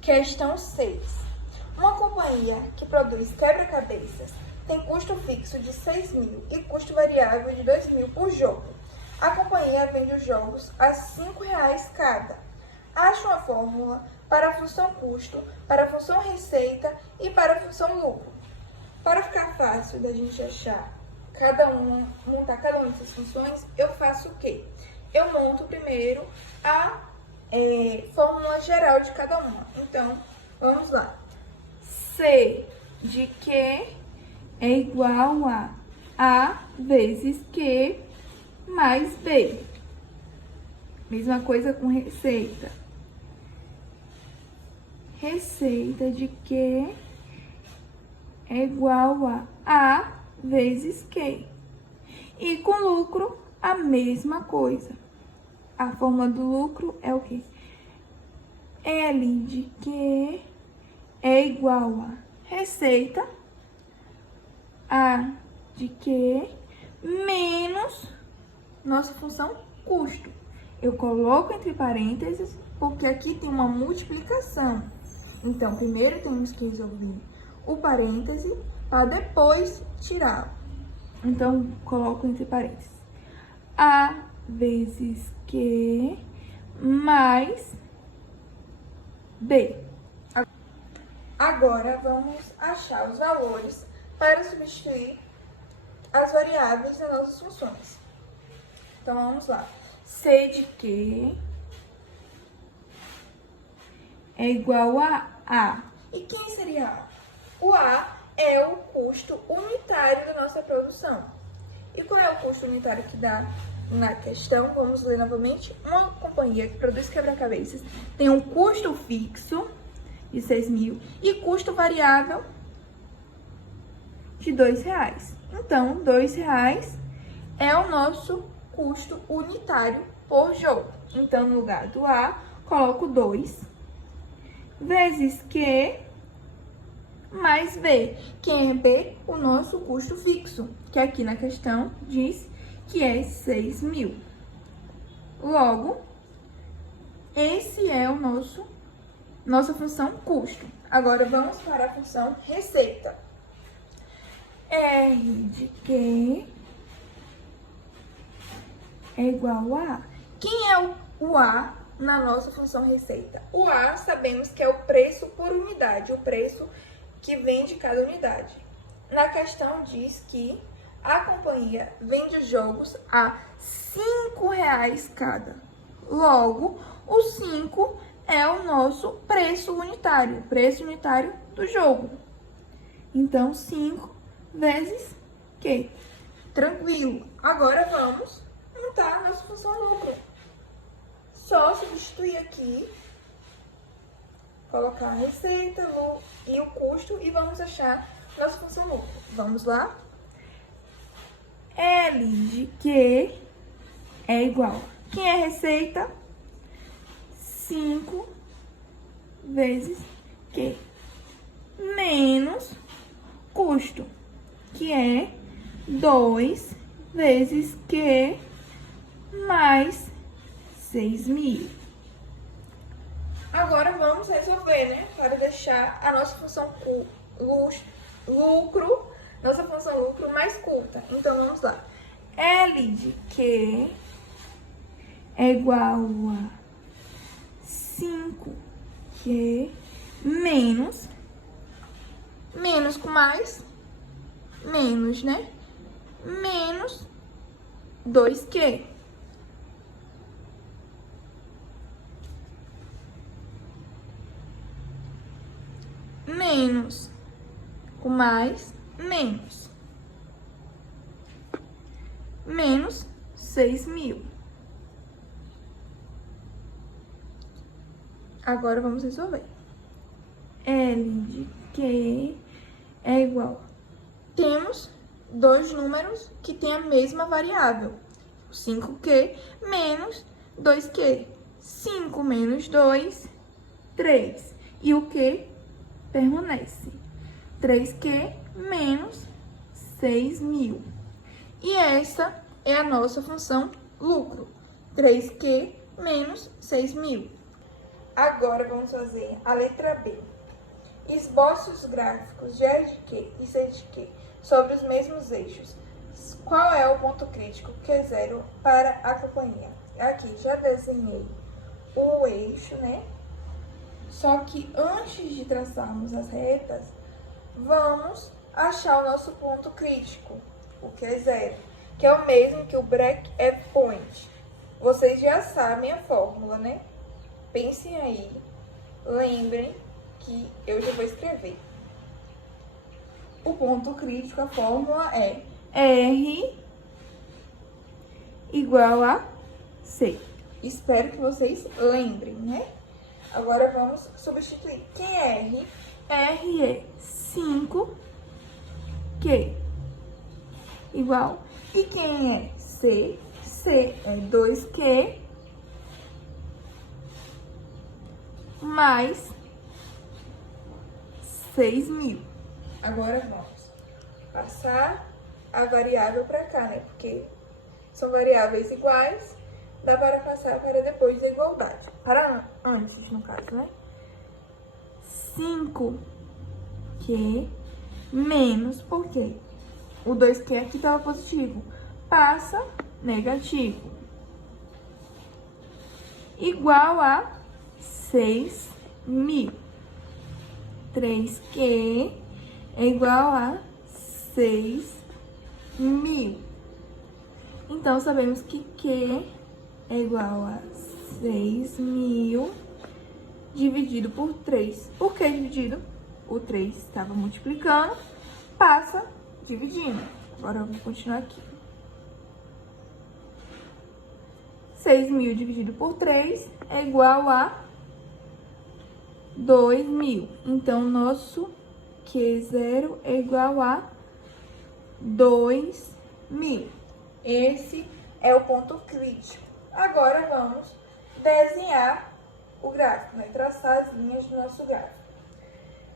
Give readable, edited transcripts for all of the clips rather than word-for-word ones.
Questão 6. Uma companhia que produz quebra-cabeças tem custo fixo de 6.000 e custo variável de 2.000 por jogo. A companhia vende os jogos a R$ 5,00 cada. Ache uma fórmula para a função custo, para a função receita e para a função lucro. Para ficar fácil da gente achar montar cada uma dessas funções, eu faço o quê? Eu monto primeiro a fórmula geral de cada uma. Então, vamos lá. C de Q é igual a vezes Q mais B. Mesma coisa com receita. Receita de Q é igual a vezes Q. E com lucro, a mesma coisa. A fórmula do lucro é o quê? L de Q é igual a receita, A de Q, menos nossa função custo. Eu coloco entre parênteses, porque aqui tem uma multiplicação. Então, primeiro temos que resolver o parêntese, para depois tirar. Então, coloco entre parênteses. A vezes Q mais B. Agora, vamos achar os valores para substituir as variáveis das nossas funções. Então, vamos lá. C de Q é igual a A. E quem seria A? O A é o custo unitário da nossa produção. E qual é o custo unitário que dá na questão? Vamos ler novamente. Uma companhia que produz quebra-cabeças tem um custo fixo de 6.000 e custo variável de R$2. Então, R$2 é o nosso custo unitário por jogo. Então, no lugar do A, coloco 2 vezes Q mais B. Quem é B? O nosso custo fixo, que aqui na questão diz que é 6.000. Logo, esse é o nossa função custo. Agora, vamos para a função receita. R de Q é igual a A. Quem é o A na nossa função receita? O A sabemos que é o preço por unidade, o preço que vende cada unidade. Na questão diz que a companhia vende os jogos a R$ 5,00 cada. Logo, o 5 é o nosso preço unitário do jogo. Então, 5 vezes Q. Tranquilo. Agora vamos montar a nossa função lucro. Só substituir aqui, colocar a receita e o custo e vamos achar nossa função lucro. Vamos lá? L de Q é igual. Quem é receita? 5 vezes Q. Menos custo, que é 2 vezes Q mais 6.000. Agora vamos resolver, né? Para deixar a nossa função lucro, nossa função lucro mais curta. Então, vamos lá. L de Q é igual a 5Q menos com mais, menos, né? Menos 2Q. Menos com mais, menos 6.000. Agora vamos resolver. L de Q é igual. Temos dois números que têm a mesma variável. 5Q menos 2Q. 5 menos 2, 3. E o Q permanece. 3Q menos 6.000. E essa é a nossa função lucro. 3Q menos 6.000. Agora vamos fazer a letra B. Esboce os gráficos de A de Q e C de Q sobre os mesmos eixos. Qual é o ponto crítico Q0 para a companhia? Aqui já desenhei o eixo, né? Só que antes de traçarmos as retas, vamos achar o nosso ponto crítico, o Q0, que é o mesmo que o break-even point. Vocês já sabem a fórmula, né? Pensem aí, lembrem que eu já vou escrever. O ponto crítico, a fórmula é R igual a C. Espero que vocês lembrem, né? Agora vamos substituir. Quem é R? R é 5Q igual. E quem é C? C é 2Q mais 6.000. Agora vamos passar a variável para cá, né? Porque são variáveis iguais, dá para passar para depois da igualdade. Para antes, no caso, né? 5Q menos, por quê? O 2Q aqui estava positivo, passa negativo. Igual a 6.000. 3Q é igual a 6.000. Então, sabemos que Q é igual a 6.000 dividido por 3. Por que dividido? O 3 estava multiplicando, passa dividindo. Agora eu vou continuar aqui. 6.000 dividido por 3 é igual a 2.000. Então, nosso Q0 é igual a 2.000. Esse é o ponto crítico. Agora, vamos desenhar o gráfico, né? Traçar as linhas do nosso gráfico.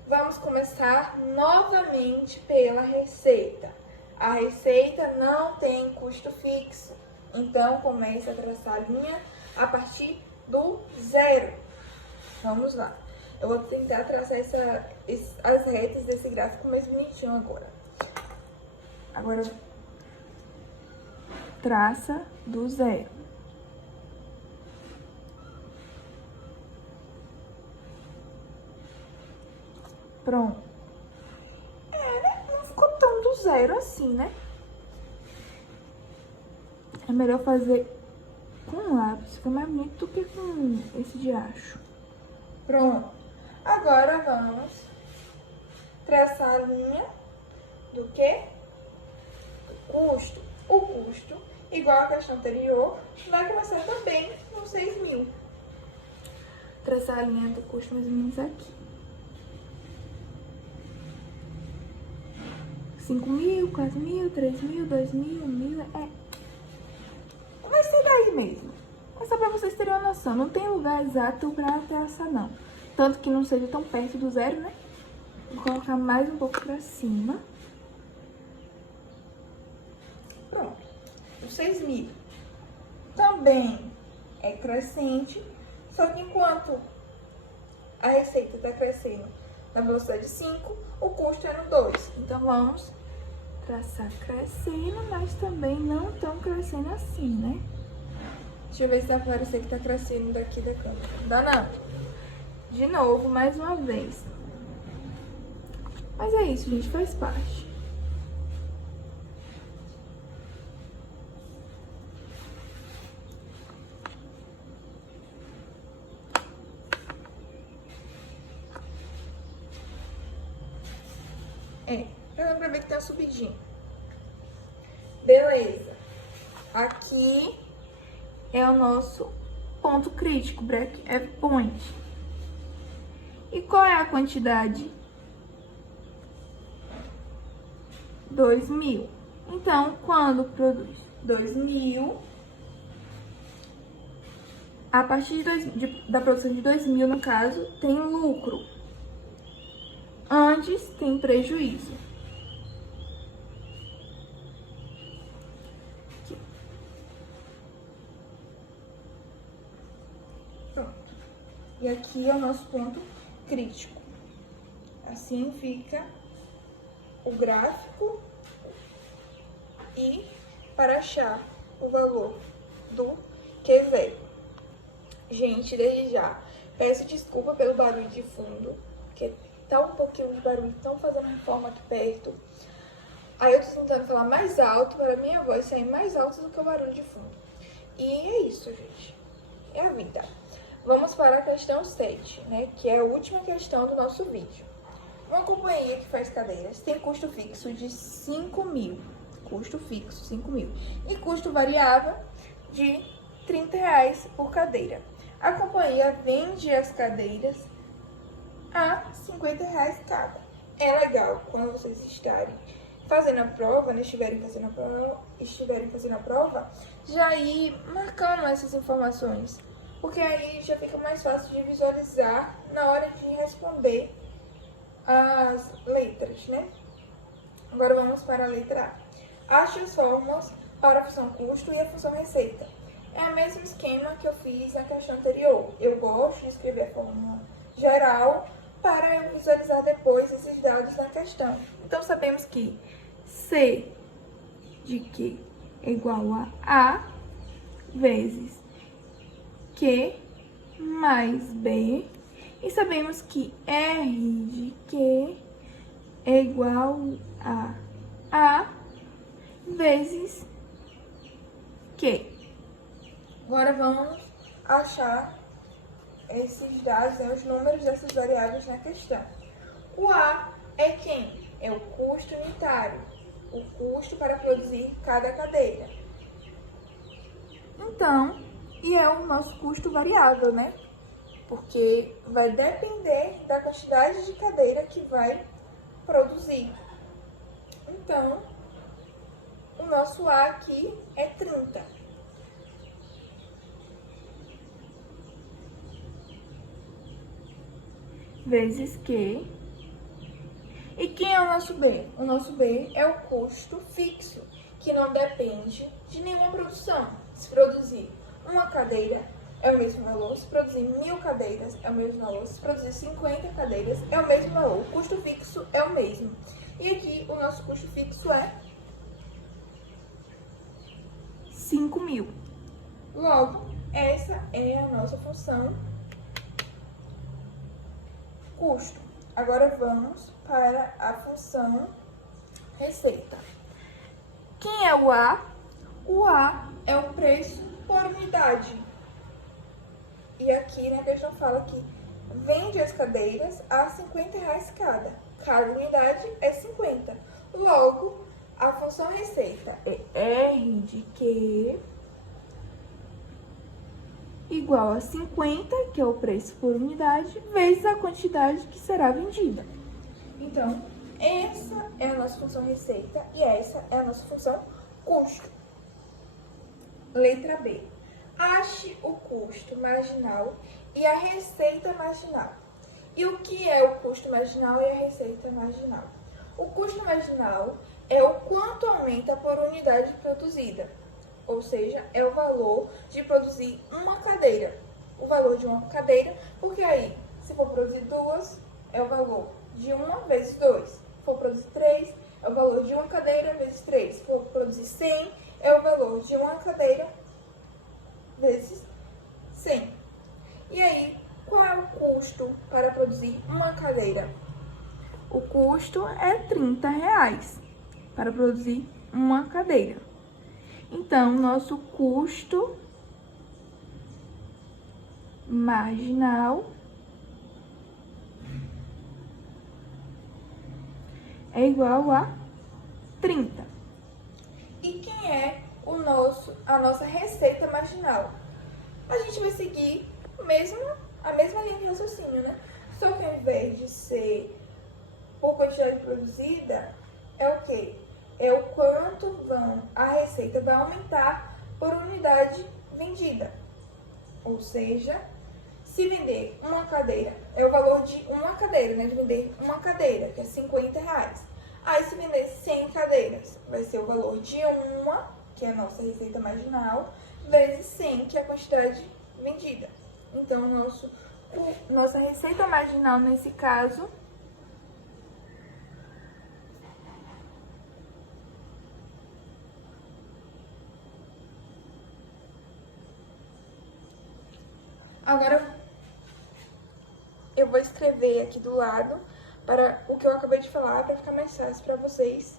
Vamos começar novamente pela receita. A receita não tem custo fixo. Então, comece a traçar a linha a partir do zero. Vamos lá. Eu vou tentar traçar as retas desse gráfico mais bonitinho agora. Agora, traça do zero. Pronto. Né? Não ficou tão do zero assim, né? É melhor fazer com lápis, fica mais bonito do que com esse de acho. Pronto. Agora vamos traçar a linha do quê? Do custo. O custo, igual à questão anterior, vai começar também com 6.000. Traçar a linha do custo mais ou menos aqui. 5.000, 4.000, 3.000, 2.000, 1.000, vai ser daí mesmo. É só pra vocês terem uma noção, não tem lugar exato pra traçar não. Tanto que não seja tão perto do zero, né? Vou colocar mais um pouco pra cima. Pronto. O 6.000 também é crescente, só que enquanto a receita tá crescendo na velocidade 5, o custo é no 2. Então, vamos traçar crescendo, mas também não tão crescendo assim, né? Deixa eu ver se dá pra parecer que tá crescendo daqui da câmera. Não dá não. De novo, mais uma vez. Mas é isso, gente, faz parte. Dá pra ver que tem uma subidinha. Beleza. Aqui é o nosso ponto crítico, break-even point. E qual é a quantidade? 2.000. Então, quando produz 2.000, a partir da produção de 2.000, no caso, tem lucro. Antes, tem prejuízo. Aqui. Pronto. E aqui é o nosso ponto crítico. Assim fica o gráfico e para achar o valor do Q0. Gente, desde já, peço desculpa pelo barulho de fundo, porque tá um pouquinho de barulho, estão fazendo reforma aqui perto. Aí eu tô tentando falar mais alto para a minha voz sair mais alta do que o barulho de fundo. E é isso, gente. É a vida. Vamos para a questão 7, né? Que é a última questão do nosso vídeo. Uma companhia que faz cadeiras tem custo fixo de 5.000. Custo fixo, 5.000. E custo variável de R$30 por cadeira. A companhia vende as cadeiras a R$50 cada. É legal quando vocês estarem fazendo a prova, né, estiverem fazendo a prova, já ir marcando essas informações, porque aí já fica mais fácil de visualizar na hora de responder as letras, né? Agora vamos para a letra A. Ache as fórmulas para a função custo e a função receita. É o mesmo esquema que eu fiz na questão anterior. Eu gosto de escrever a fórmula geral para eu visualizar depois esses dados na questão. Então, sabemos que C de Q é igual a vezes Q mais B. E sabemos que R de Q é igual a vezes Q. Agora vamos achar esses dados, né, os números dessas variáveis na questão. O A é quem? É o custo unitário, o custo para produzir cada cadeira. Então, e é o nosso custo variável, né? Porque vai depender da quantidade de cadeira que vai produzir. Então, o nosso A aqui é 30. Vezes Q. E quem é o nosso B? O nosso B é o custo fixo, que não depende de nenhuma produção. Se produzir uma cadeira, é o mesmo valor. Se produzir 1.000 cadeiras, é o mesmo valor. Se produzir 50 cadeiras, é o mesmo valor. O custo fixo é o mesmo. E aqui, o nosso custo fixo é 5.000. Logo, essa é a nossa função custo. Agora vamos para a função receita. Quem é o A? O A é o preço por unidade. E aqui na questão fala que vende as cadeiras a R$50 cada. Cada unidade é 50. Logo, a função receita é R de Q igual a 50, que é o preço por unidade, vezes a quantidade que será vendida. Então, essa é a nossa função receita e essa é a nossa função custo. Letra B. Ache o custo marginal e a receita marginal. E o que é o custo marginal e a receita marginal? O custo marginal é o quanto aumenta por unidade produzida. Ou seja, é o valor de produzir uma cadeira. O valor de uma cadeira, porque aí, se for produzir duas, é o valor de uma vezes 2. Se for produzir 3, é o valor de uma cadeira vezes 3. Se for produzir 100, é o valor de uma cadeira vezes 100. E aí, qual é o custo para produzir uma cadeira? O custo é R$30 para produzir uma cadeira. Então, nosso custo marginal é igual a 30. E quem é a nossa receita marginal? A gente vai seguir a mesma linha de raciocínio, né? Só que ao invés de ser por quantidade produzida, é o quê? É o quanto a receita vai aumentar por unidade vendida. Ou seja, se vender uma cadeira, é o valor de uma cadeira, né? De vender uma cadeira, que é R$50. Aí, se vender 100 cadeiras, vai ser o valor de uma, que é a nossa receita marginal, vezes 100, que é a quantidade vendida. Então, o nosso Nossa receita marginal nesse caso agora eu vou escrever aqui do lado para o que eu acabei de falar, para ficar mais fácil para vocês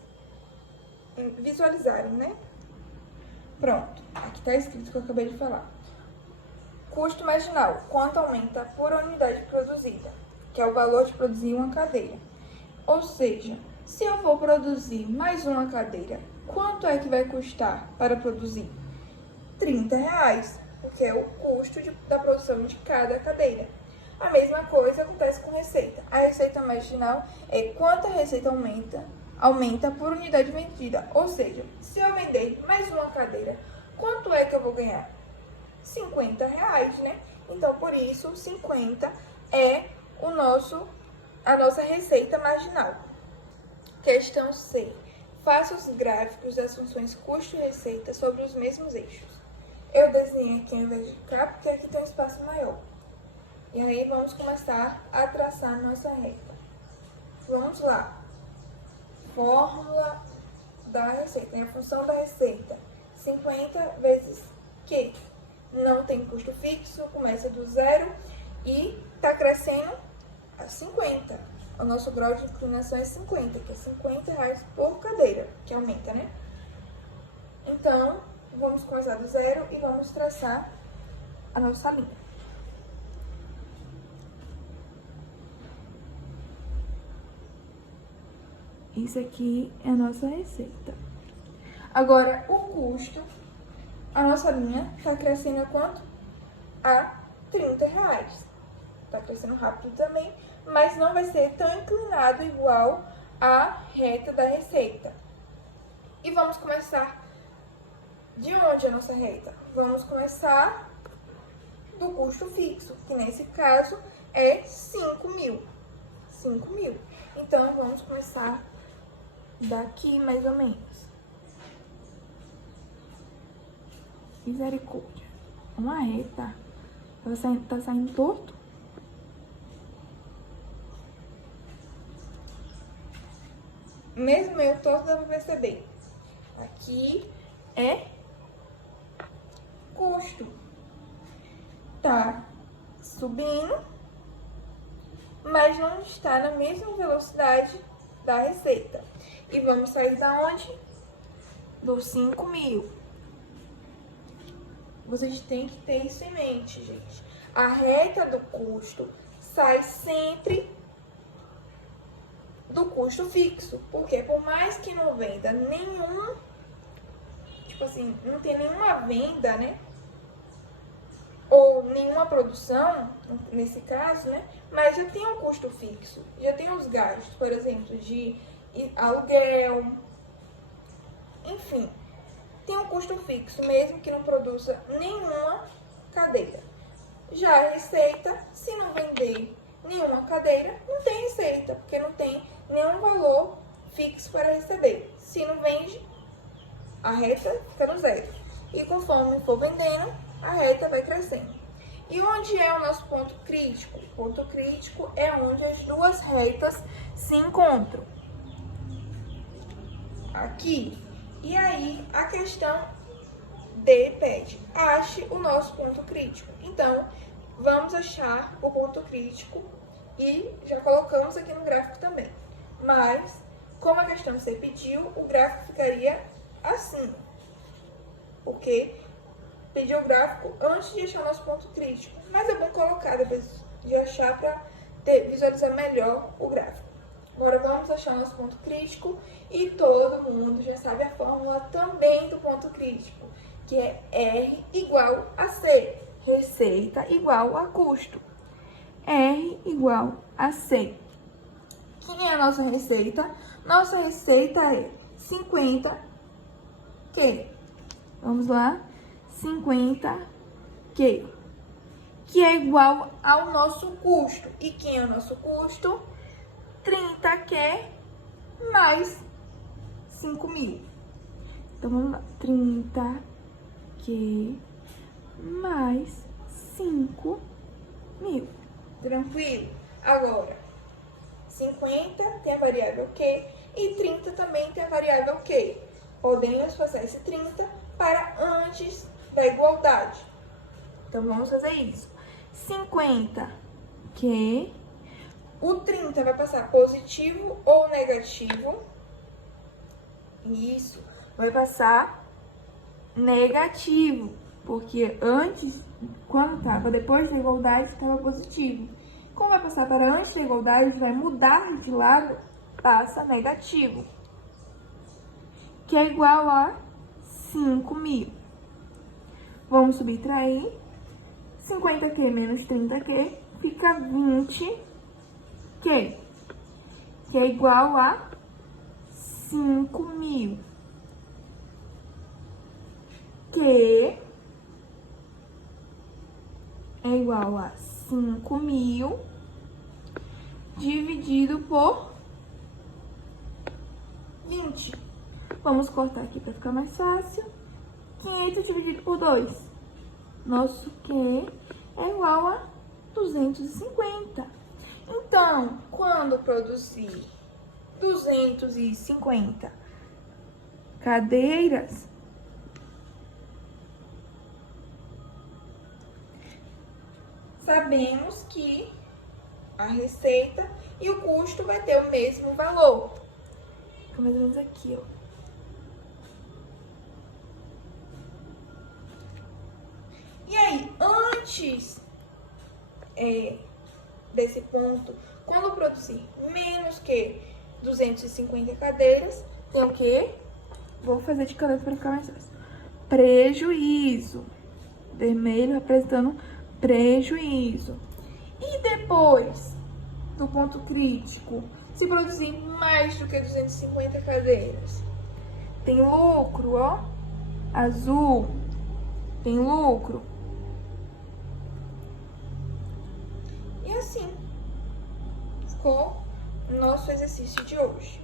visualizarem, né? Pronto, aqui tá escrito o que eu acabei de falar. Custo marginal, quanto aumenta por unidade produzida, que é o valor de produzir uma cadeira. Ou seja, se eu for produzir mais uma cadeira, quanto é que vai custar para produzir? R$30, porque é o custo da produção de cada cadeira. A mesma coisa acontece com receita. A receita marginal é quanto a receita aumenta por unidade vendida. Ou seja, se eu vender mais uma cadeira, quanto é que eu vou ganhar? R$50, né? Então, por isso, 50 é a nossa receita marginal. Questão C. Faça os gráficos das funções custo e receita sobre os mesmos eixos. Eu desenhei aqui ao invés de cá, porque aqui tem um espaço maior. E aí, vamos começar a traçar nossa reta. Vamos lá. Fórmula da receita, a função da receita. 50 vezes Q. Não tem custo fixo, começa do zero e está crescendo a 50. O nosso grau de inclinação é 50, que é R$50 por cadeira, que aumenta, né? Então, vamos começar do zero e vamos traçar a nossa linha. Isso aqui é a nossa receita. Agora, o custo, a nossa linha está crescendo a quanto? A R$30. Está crescendo rápido também, mas não vai ser tão inclinado igual a reta da receita. E vamos começar de onde a nossa reta? Vamos começar do custo fixo, que nesse caso é 5.000. 5.000. Então, vamos começar daqui mais ou menos. Misericórdia. Uma reta. Tá saindo torto. Mesmo eu torto, dá pra perceber. Aqui é custo. Tá subindo, mas não está na mesma velocidade da receita. E vamos sair da onde? Dos 5.000. Vocês têm que ter isso em mente, gente. A reta do custo sai sempre do custo fixo. Porque por mais que não venda nenhum, tipo assim, não tem nenhuma venda, né? Ou nenhuma produção, nesse caso, né? Mas já tem um custo fixo, já tem os gastos, por exemplo, de aluguel, enfim, tem um custo fixo, mesmo que não produza nenhuma cadeira. Já a receita, se não vender nenhuma cadeira, não tem receita, porque não tem nenhum valor fixo para receber. Se não vende, a reta fica no zero. E conforme for vendendo, a reta vai crescendo. E onde é o nosso ponto crítico? O ponto crítico é onde as duas retas se encontram. Aqui. E aí, a questão D pede, ache o nosso ponto crítico. Então, vamos achar o ponto crítico e já colocamos aqui no gráfico também. Mas, como a questão C pediu, o gráfico ficaria assim. Porque pediu o gráfico antes de achar o nosso ponto crítico. Mas é bom colocar depois de achar para visualizar melhor o gráfico. Agora vamos achar nosso ponto crítico e todo mundo já sabe a fórmula também do ponto crítico, que é R igual a C, receita igual a custo. R igual a C. Quem é a nossa receita? Nossa receita é 50 Q. Vamos lá? 50 Q. Que é igual ao nosso custo. E quem é o nosso custo? 30Q mais 5.000. Então, vamos lá. 30Q mais 5.000. Tranquilo? Agora, 50 tem a variável Q e 30 também tem a variável Q. Podemos passar esse 30 para antes da igualdade. Então, vamos fazer isso. 50 Q, o 30 vai passar positivo ou negativo? Isso, vai passar negativo, porque antes, quando estava depois da igualdade, estava positivo. Como vai passar para antes da igualdade, vai mudar de lado, passa negativo, que é igual a 5.000. Vamos subtrair. 50Q menos 30Q fica 20Q, que é igual a 5.000. Que é igual a 5.000 dividido por 20. Vamos cortar aqui para ficar mais fácil. 500 dividido por 2. Nosso Q é igual a 250. Então, quando produzir 250 cadeiras, sabemos que a receita e o custo vai ter o mesmo valor. Fica mais ou menos aqui, ó. E aí, antes desse ponto, quando produzir menos que 250 cadeiras, tem o quê? Vou fazer de caneta para ficar mais fácil. Prejuízo. Vermelho representando prejuízo. E depois do ponto crítico, se produzir mais do que 250 cadeiras, tem lucro, ó. Azul, tem lucro. E assim ficou o nosso exercício de hoje.